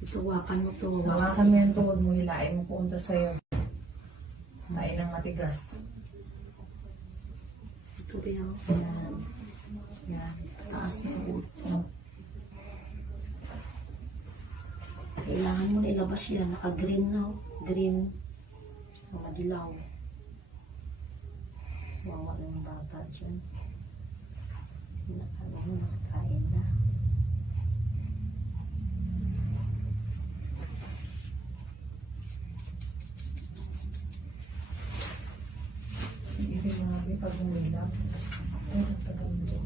Ito, wakan mo to. Hawakan mo yung tuhod mo, hilain mo punta sa'yo. Hilain ng matigas. Ito rin ako. Yan. Yan. Taas mo. Kailangan mo na ilabas yan. Naka-green na. Green. Madilaw. Wawa ng bata dyan. Ano mo, nakakain na. Hindi mo natin pag umilaw. Ay, pag umilaw.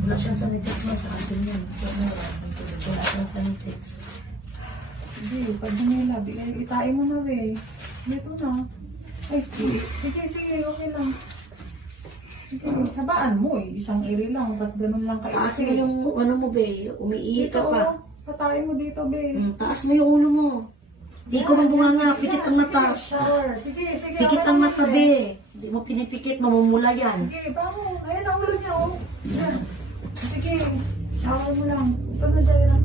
Wala siyang sanitex mo sa atin yan. Wala siyang sanitex. Hindi, pag umilaw, itain mo na be. Dito na. Ay, sige, okay lang. Sige, habaan mo eh. Isang iri lang, tapos ganun lang kayo. Taas mo yung ano mo, be. Umiihi ka pa. Patain mo dito, be. Taas mo yung ulo mo. Di ko mabunga nga. Pikit ang mata. Shower. Sige. Pikit ang mata, be. Di mo pinipikit, mamumula yan. Sige, bango. Ayan ang ulo niya, oh. Yan. Sige, shower mo lang. Ito na dyan lang.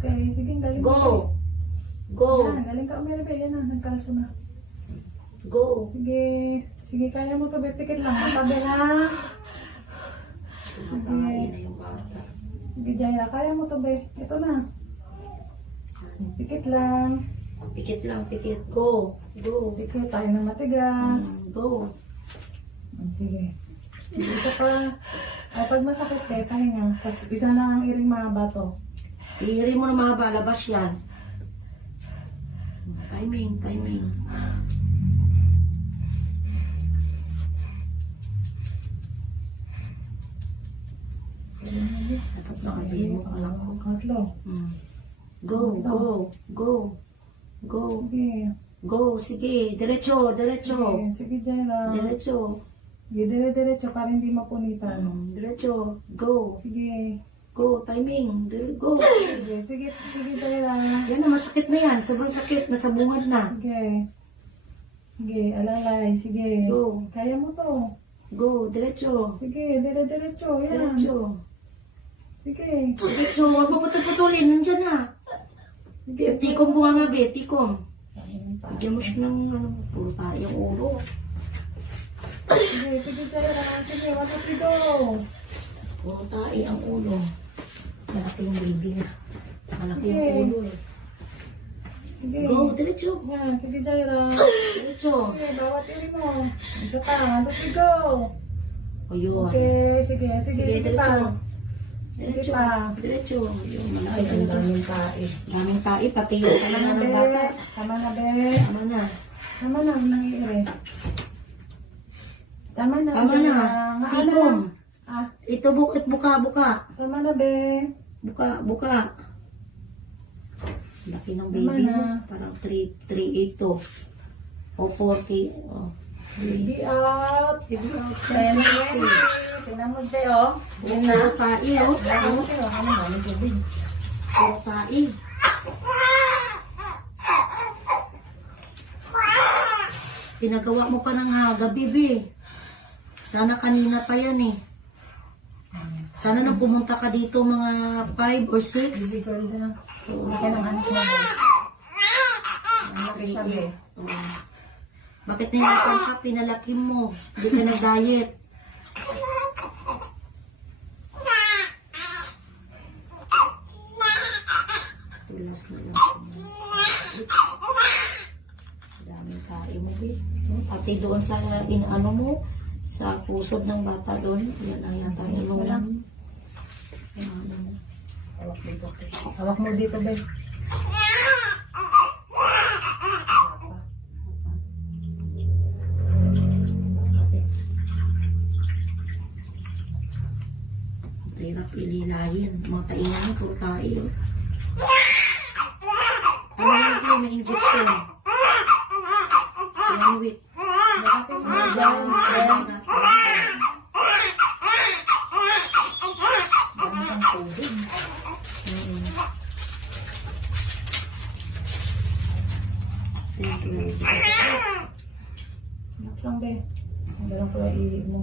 Okay, sige, galing Go. Go. Yan, galing ka umili, be. Yan na, nagkaso na. Go. Sige, kaya mo to, be. Pikit lang. Matabi lang. Kumakain na yung bata. Sige, Jaya, kaya mo to, be. Ito na. Pikit lang. Pikit lang, pikit. Go. Go. Pikit tayo ng matigas. Go. Sige. Dito pa. Ay, pag masakit kayo, pahinga. Tapos isa na ang iring mahaba to. Iiri mo na mahaba, labas yan. Timing. Tapos nakalimutan ko lang ang katlo. Go. Sige. Go, sige. Diretso. Sige, Jaya. Diretso. Dire-diretso para hindi mapunitan. Diretso. Go. Sige. Go, timing. Go. Sige, Jaya. Yan na, masakit na yan. Sobrang sakit. Nasa bungad na. Sige, alalay. Sige. Go. Kaya mo to. Go, diretso. Sige, dire-diretso. Yan. Diretso. Sige. Diretso. Huwag mo putol-putulin. Nandyan na. Sige. Tikom bunga nga, be. Tikom. Bigyan mo siya ng puro tayo yung ulo. Sige, Jaya. Sige, watapido. Puro tayo ang ulo. Malaki yung baby na. Malaki yung Okay. ulo eh. Sige. Go, diretso. Yan, sige, Jaya. Diretso. Sige, bawat iri mo. Isa pa, watapido. O yun. Okay, sige pa. Diretso. Sige pa. Diretso. Yun, malaki Ay, ang talaga. daming tae. Daming tayo, pati yung Tama na, ng be. bata. Tama na, be. Tama na. Tama na, nangiiri. Tama na. Tama na. Maala. Tikom. Ito, Buka. tama na, be. Buka. Laki ng Tama baby na. mo. Parang 3.8 to. O 4K. Oh. Baby out. Ayan, tingnan mo, be, oh. Yan na. Tayo. Tingnan mo, be, oh. Ano ba, may tubig. Puro tayo. Pinagawa mo pa ng gabi, be. Sana kanina pa yan eh. Sana nung pumunta ka dito mga 5 or 6. Baby girl na. Laki ng anak mo, be. Ang laki siya, be. Bakit nahihirapan ka? Pinalaki mo. Hindi ka nag-diet. Tulas na lang. Daming kain mo, be. Pati doon sa inaano mo, sa pusod ng bata doon, yan ang yata yung lang. Hawak dito. Hawak mo dito, be. Hirap ililayin. Mga taingan mo, puro tayo. Ano lang kayo, may injection. One week. Naksang, be. Ang galang ko yung ihi mo.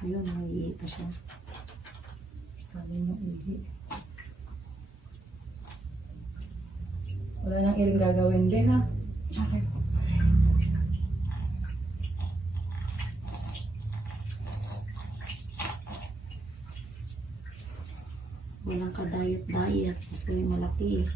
Ayun, nangiihi pa siya. Kami mo ihi. Wala nang iring gagawin din ha. Okay po. Walang ka-diet-diet. Kasi malaki eh.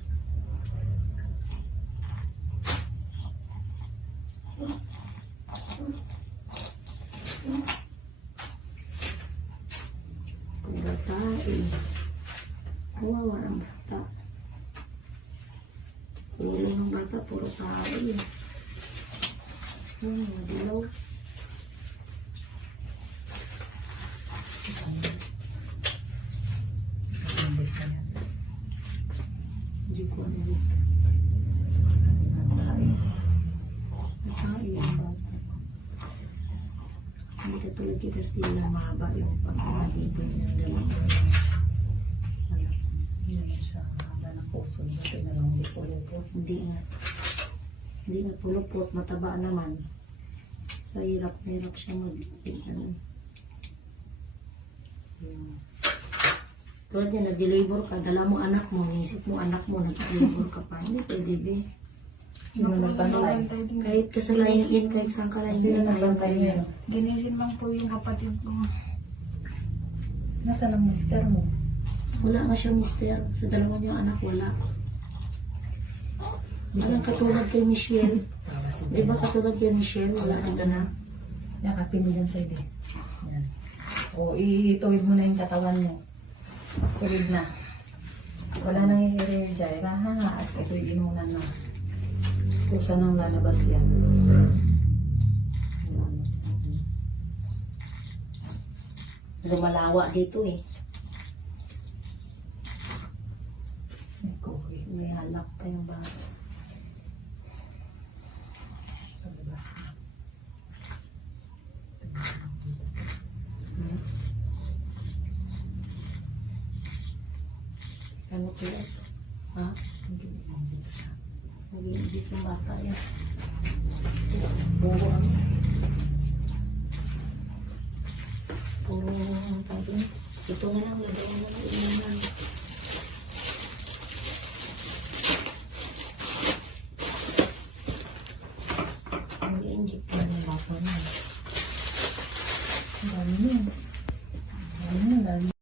Puro bata eh. Kawawa ang bata. Puro ng bata, puro tao eh. Madilaw. Hindi ko ano eh. Matay ang bata. Hindi katulad kay Castilla, mahaba yung pag-dito niya. Hindi naman siya haba ng puso. Bakit na lang hindi pulupot? Hindi nga. Hindi nga pulupot, mataba naman. Sa hirap siya ano. Tulad niya, nag-labor ka, dala mo anak mo, isip mo anak mo, nag-labor ka pa. Hindi pwede be. Sino nagpantay? Kahit kasalayan, kahit saan ka lang Sino yun, ayaw nagpantay ka niya? niya. Ginising lang po yung kapatid ko. Nasaan ang mister mo? Wala nga siya, mister. Sa dalawa niyang anak, wala. Walang katulad kay Michelle. Di ba katulad kay Michelle? Wala ka na. Yakapin mo dyan sa ide. Yan. O, ituwid mo na yung katawan mo. Tuwid na. Wala nang i-hair dry. Raha, at ito'y inunan na. Kusa nang lalabas yan. Lumalawa dito eh. Okay. May halak pa yung bata. Lalabas na. Ano kaya? Ha? Hindi mo siya. Nag-iibig yung bata yan. Puro ang... Puro ang tabi. Ito na lang, lagayan mo na inuman.